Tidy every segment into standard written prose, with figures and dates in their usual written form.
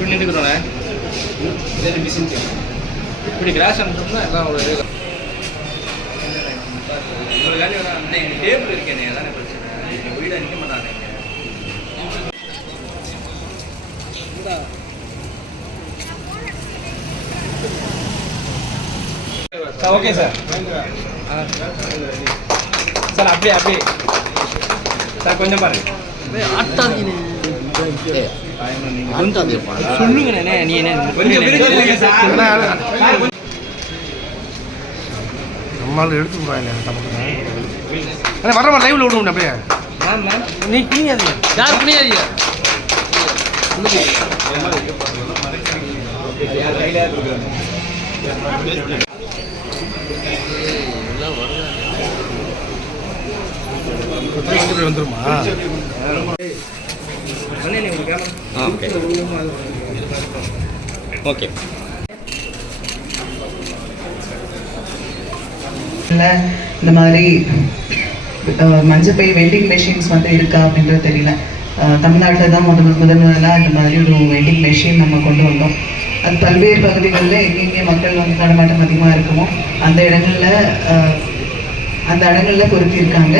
இப்படி நின்றுக்கிறோண்ணே மிஷின் இப்படி கிராஸ் அனுப்பிச்சோம்னா எல்லாம் ஒரு டேபிள் இருக்கேனே அதானே பிரச்சனை வீடாக நிற்க மாட்டாங்க சார் ஓகே சார் சார் அப்படியே அப்படியே சார் கொஞ்சம் பாருங்க சொல்லுங்கண்ணே நீ என்ன கொஞ்சம் நம்மளால எடுத்து வர லைவ்ல விடுவோம் அப்படியே நீ குனியாதீங்க யார் குனியாதீங்க வந்துருமா ஓகே இந்த மாதிரி மஞ்சப்பை வெண்டிங் மெஷின்ஸ் வந்து இருக்கா அப்படின்றது தெரியல. தமிழ்நாட்டில் தான் முதலாக இந்த மாதிரி ஒரு வெண்டிங் மெஷின் நம்ம கொண்டு வந்தோம். அது பல்வேறு பகுதிகளில் எங்கெங்கே மக்கள் வந்து நடமாட்டம் அதிகமாக இருக்குமோ அந்த இடங்களில் பொருத்தியிருக்காங்க.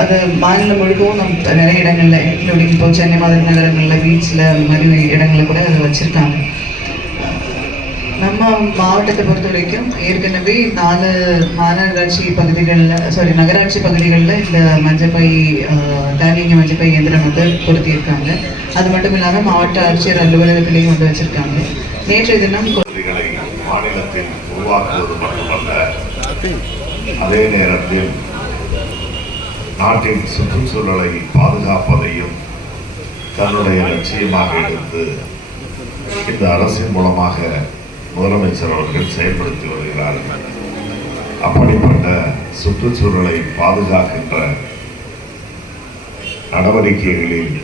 அது மாநிலம் முழுக்கவும் நிறைய இடங்களில் இன்க்ளூடிங் இப்போ சென்னை மாதிரி நகரங்களில் பீச்சில் அந்த மாதிரி இடங்களில் கூட அதை வச்சுருக்காங்க. நம்ம மாவட்டத்தை பொறுத்த வரைக்கும் ஏற்கனவே 4 மாநகராட்சி பகுதிகளில் நகராட்சி பகுதிகளில் இந்த மஞ்சப்பை தானியங்கி மஞ்சப்பை இயந்திரம் வந்து பொருத்தியிருக்காங்க. அது மட்டும் இல்லாமல் மாவட்ட ஆட்சியர் அலுவலகத்திலையும் வந்து வச்சிருக்காங்க. நேற்றைய தினம் பகுதிகளை மாநிலத்தில் உருவாக்குவது மட்டுமல்ல, அதே நேரத்தில் நாட்டின் சுற்றுச்சூழலை பாதுகாப்பதையும் தன்னுடைய லட்சியமாக எடுத்து இந்த அரசின் மூலமாக முதலமைச்சர் அவர்கள் செயல்படுத்தி வருகிறார்கள். அப்படிப்பட்ட சுற்றுச்சூழலை பாதுகாக்கின்ற நடவடிக்கைகளில்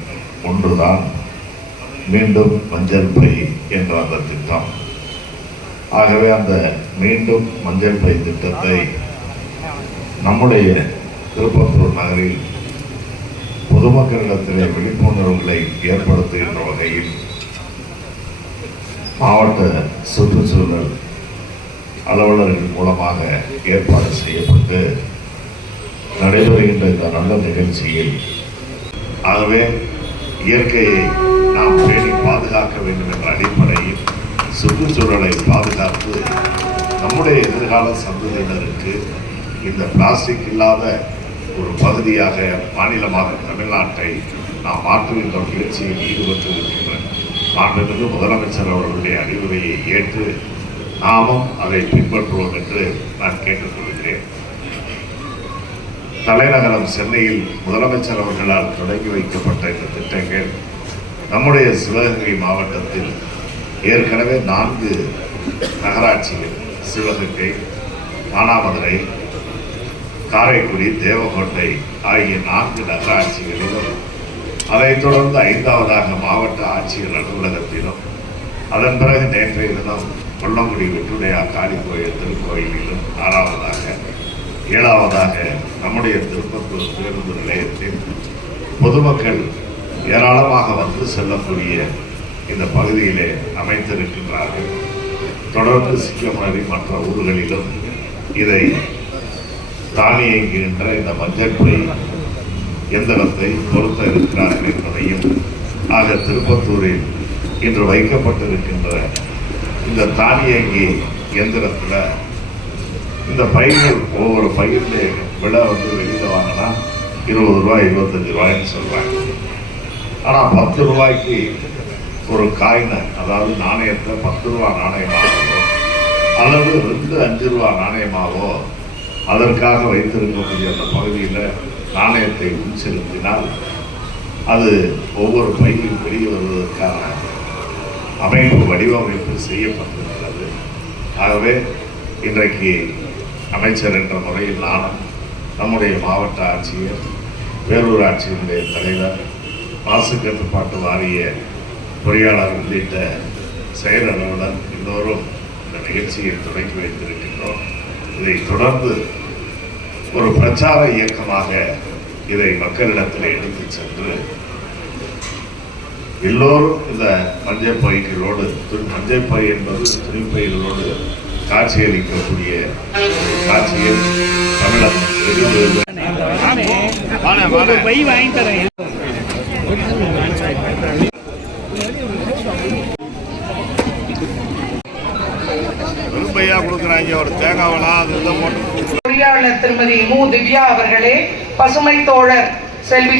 ஒன்றுதான் மீண்டும் மஞ்சள் பை என்ற அந்த திட்டம். ஆகவே அந்த மீண்டும் மஞ்சள் பை திட்டத்தை நம்முடைய திருப்பத்தூர் நகரில் பொதுமக்களிடத்திலே விழிப்புணர்வுகளை ஏற்படுத்துகின்ற வகையில் மாவட்ட சுற்றுச்சூழல் அலுவலர்கள் மூலமாக ஏற்பாடு செய்யப்பட்டு நடைபெறுகின்ற இந்த நல்ல நிகழ்ச்சியில் ஆகவே இயற்கையை நாம் பேணி பாதுகாக்க வேண்டும் என்ற அடிப்படையில் சுற்றுச்சூழலை பாதுகாத்து நம்முடைய எதிர்கால சந்ததியினருக்கு இந்த பிளாஸ்டிக் இல்லாத ஒரு பகுதியாக மாநிலமாக தமிழ்நாட்டை நாம் மாற்றுகின்ற முயற்சியில் ஈடுபட்டு இருக்கின்ற மாண்புமிகு முதலமைச்சர் அவர்களுடைய அறிவுரையை ஏற்று நாமும் அதை பின்பற்றுவோம் என்று நான் கேட்டுக்கொள்கிறேன். தலைநகரம் சென்னையில் முதலமைச்சர் அவர்களால் தொடங்கி வைக்கப்பட்ட இந்த திட்டங்கள் நம்முடைய சிவகங்கை மாவட்டத்தில் ஏற்கனவே 4 நகராட்சிகள் சிவகங்கை, மானாமதுரை, காரைக்குடி, தேவகோட்டை ஆகிய 4 நகராட்சிகளிலும் அதைத் தொடர்ந்து 5வதாக மாவட்ட ஆட்சியர் அலுவலகத்திலும் அதன் பிறகு நேற்றைய தினம் கொல்லங்குடி வெட்டுடையா காளிக்கோயில் திருக்கோயிலிலும் 6வதாக 7வதாக நம்முடைய திருப்பத்தூர் பேருந்து நிலையத்தில் பொதுமக்கள் ஏராளமாக வந்து செல்லக்கூடிய இந்த பகுதியிலே அமைத்திருக்கின்றார்கள். தொடர்ந்து சிக்கமணி மற்ற ஊர்களிலும் இதை தானியங்குகின்ற இந்த மஞ்சள் பை எந்திரத்தை பொருத்த இருக்கிறார்கள் என்பதையும், ஆக திருப்பத்தூரில் இன்று வைக்கப்பட்டிருக்கின்ற இந்த தானியங்கி எந்திரத்தில் இந்த பயிர்கள் ஒவ்வொரு பயிரிலே விலை வந்து வெளியில் வாங்கினா 20 ரூபாய் 25 ரூபாய்ன்னு சொல்கிறாங்க. ஆனால் 10 ரூபாய்க்கு ஒரு காயினை, அதாவது நாணயத்தை 10 ரூபா நாணயமாகவோ அல்லது 2 5 ரூபா நாணயமாகவோ அதற்காக வைத்திருக்கக்கூடிய அந்த பகுதியில் நாணயத்தை உட்செலுத்தினால் அது ஒவ்வொரு பையும் வெளியே வருவதற்கான வடிவமைப்பு செய்யப்பட்டிருக்கிறது. ஆகவே இன்றைக்கு அமைச்சர் என்ற முறையில் நானும் நம்முடைய மாவட்ட ஆட்சியர், வேலூர் ஆட்சியினுடைய தலைவர், மாசு கட்டுப்பாட்டு வாரிய பொறியாளர் உள்ளிட்ட செயல் அலுவலர் எல்லோரும் இந்த நிகழ்ச்சியை தொடங்கி வைத்திருக்கின்றோம். இதை தொடர்ந்து ஒரு பிரச்சார இயக்கமாக இதை மக்களிடத்தில் எடுத்து சென்று எல்லோரும் இந்த மஞ்சள் பைகளோடு, மஞ்சள் பை என்பது துணிப்பைகளோடு காட்சியளிக்கக்கூடிய காட்சியில் தமிழகம் வெறும்பையா கொடுக்குறாங்க. ஒரு தேங்காவெல்லாம் அது போட்டு பொறியாளர் திருமதி மு திவ்யா அவர்களே, பசுமை தோழர் செல்வி